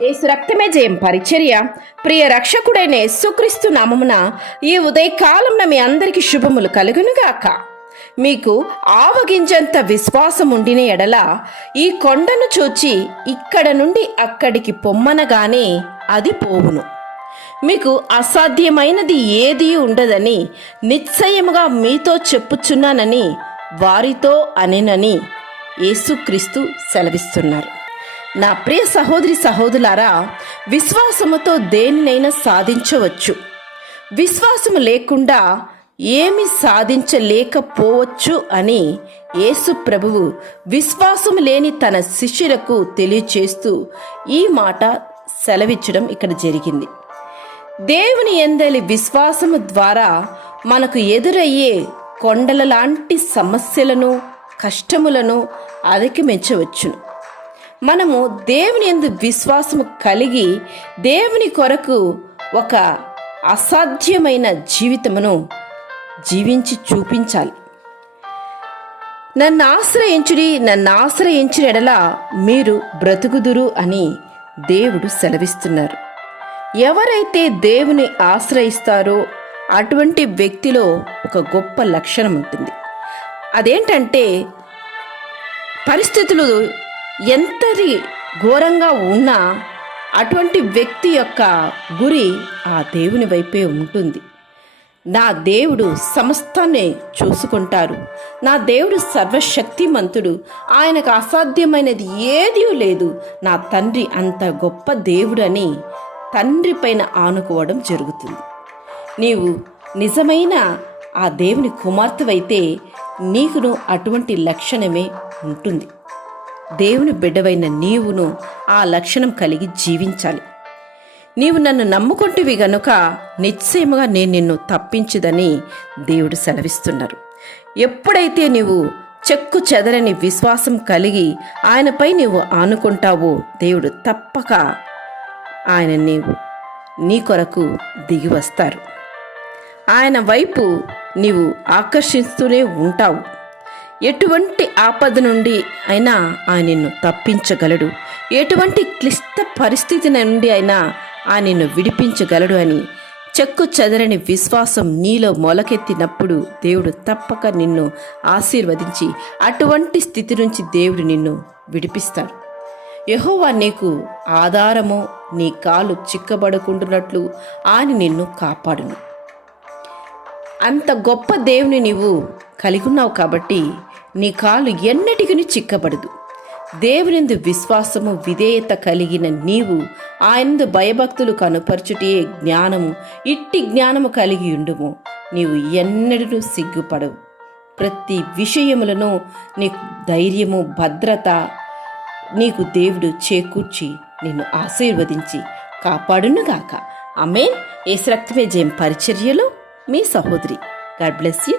యేసు రక్తమే జయం పరిచర్య. ప్రియ రక్షకుడైన యేసుక్రీస్తు నామమున ఈ ఉదయకాలంలో మీ అందరికీ శుభములు కలుగునుగాక. మీకు ఆవగింజంత విశ్వాసం ఉండిన ఎడల ఈ కొండను చూచి ఇక్కడ నుండి అక్కడికి పొమ్మనగానే అది పోవును. మీకు అసాధ్యమైనది ఏదీ ఉండదని నిశ్చయముగా మీతో చెప్పుచున్నానని వారితో అనెనని యేసుక్రీస్తు సెలవిస్తున్నారు. నా ప్రియ సహోదరి సహోదరులారా, విశ్వాసముతో దేనినైనా సాధించవచ్చు. విశ్వాసము లేకుండా ఏమి సాధించలేకపోవచ్చు అని యేసు ప్రభువు విశ్వాసము లేని తన శిష్యులకు తెలియచేస్తూ ఈ మాట సెలవిచ్చడం ఇక్కడ జరిగింది. దేవుని యందలి విశ్వాసము ద్వారా మనకు ఎదురయ్యే కొండల లాంటి సమస్యలను, కష్టములను అధిగమించవచ్చును. మనము దేవుని యందు విశ్వాసము కలిగి దేవుని కొరకు ఒక అసాధ్యమైన జీవితమును జీవించి చూపించాలి. నన్ను ఆశ్రయించిన ఎడల మీరు బ్రతుకుదురు అని దేవుడు సెలవిస్తున్నారు. ఎవరైతే దేవుని ఆశ్రయిస్తారో అటువంటి వ్యక్తిలో ఒక గొప్ప లక్షణం ఉంటుంది. అదేంటంటే, పరిస్థితులు ఎంతటి ఘోరంగా ఉన్నా అటువంటి వ్యక్తి యొక్క గురి ఆ దేవుని వైపే ఉంటుంది. నా దేవుడు సమస్తాన్ని చూసుకుంటారు, నా దేవుడు సర్వశక్తిమంతుడు, ఆయనకు అసాధ్యమైనది ఏదీ లేదు, నా తండ్రి అంత గొప్ప దేవుడు అని తండ్రి పైన ఆనుకోవడం జరుగుతుంది. నీవు నిజమైన ఆ దేవుని కుమార్తెవైతే నీకును అటువంటి లక్షణమే ఉంటుంది. దేవుని బిడ్డవైన నీవును ఆ లక్షణం కలిగి జీవించాలి. నీవు నన్ను నమ్ముకుంటువి గనుక నిశ్చయముగా నేను నిన్ను తప్పించుదని దేవుడు సెలవిస్తున్నారు. ఎప్పుడైతే నీవు చెక్కు చెదరని విశ్వాసం కలిగి ఆయనపై నీవు ఆనుకుంటావో దేవుడు తప్పక ఆయన నీ కొరకు దిగి వస్తారు. ఆయన వైపు నీవు ఆకర్షిస్తూనే ఉంటావు. ఎటువంటి ఆపద నుండి అయినా ఆయన నిన్ను తప్పించగలడు, ఎటువంటి క్లిష్ట పరిస్థితి నుండి అయినా ఆయన నిన్ను విడిపించగలడు అని చెక్కు చెదరని విశ్వాసం నీలో మొలకెత్తినప్పుడు దేవుడు తప్పక నిన్ను ఆశీర్వదించి అటువంటి స్థితి నుంచి దేవుడు నిన్ను విడిపిస్తాడు. యెహోవా నీకు ఆధారము, నీ కాలు చిక్కబడుకుంటున్నట్లు ఆయన నిన్ను కాపాడును. అంత గొప్ప దేవుని నీవు కలిగి ఉన్నావు కాబట్టి నీ కాలు ఎన్నటికీ చిక్కబడదు. దేవునిందు విశ్వాసము, విధేయత కలిగిన నీవు ఆయనందు భయభక్తులు కనుపరచుటే జ్ఞానము, ఇట్టి జ్ఞానము కలిగి ఉండుము. నీవు ఎన్నడూ సిగ్గుపడవు. ప్రతి విషయములను నీకు ధైర్యము, భద్రత నీకు దేవుడు చేకూర్చి నిన్ను ఆశీర్వదించి కాపాడునుగాక. ఆమేన్. యేసు రక్తమే జయం పరిచర్యలో మీ సహోదరి. God bless you.